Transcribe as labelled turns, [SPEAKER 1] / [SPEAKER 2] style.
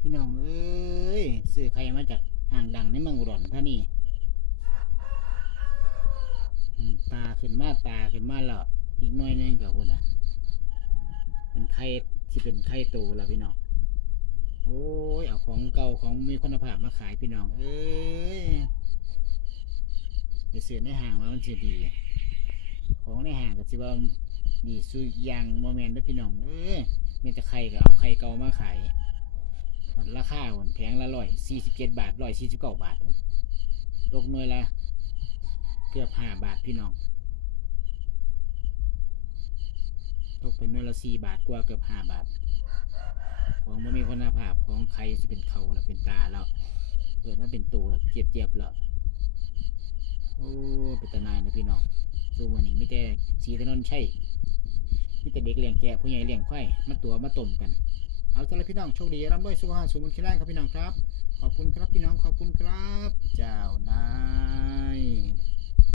[SPEAKER 1] พี่น้องเอ้ยซื้อไข่มาจากห้างดังในเมืองอุดรธานีอืมตาขึ้นมาตาขึ้นมาแล้วอีกน่อยนึงกับคุณอะ เป็นไข่ที่เป็นไข่โตแล้วพี่น้องโอ้ยเอาของเก่าของมีคุณภาพมาขายพี่น้อง เอ้ยไปซื้อในห้างว่ามันสิดี ของในห้างก็สิว่าดีสุดยางโมเมนต์ด้วยพี่น้องเอ้ยมีแต่ไข่ก็เอาไข่เก่ามาขาย มันราคามันแพงละร้อยสี่สิบเจ็ดบาทร้อยสี่สิบเก้าบาทตกหน่วยละเกือบห้าบาทพี่น้องตกเป็นหน่วยละสี่บาทกว่าเกือบห้าบาท ของมันมีคุณภาพของไข่จะเป็นเขาแล้วเป็นตาแล้วเกิดมาเป็นตัวเจียบเจียบๆแล้วโอ้เป็นตานายนะพี่น้องสู้วันนี้ไม่แต่สีถนนใช่มีแต่เด็กเลี้ยงแกะผู้ใหญ่เลี้ยงควายมาตัวมาต้มกัน เอาสำหรับพี่น้องโชคดีร่ำรวยสุขภาพสูงมันขี้แรงครับพี่น้องครับ ขอบคุณครับพี่น้องขอบคุณครับ เจ้าน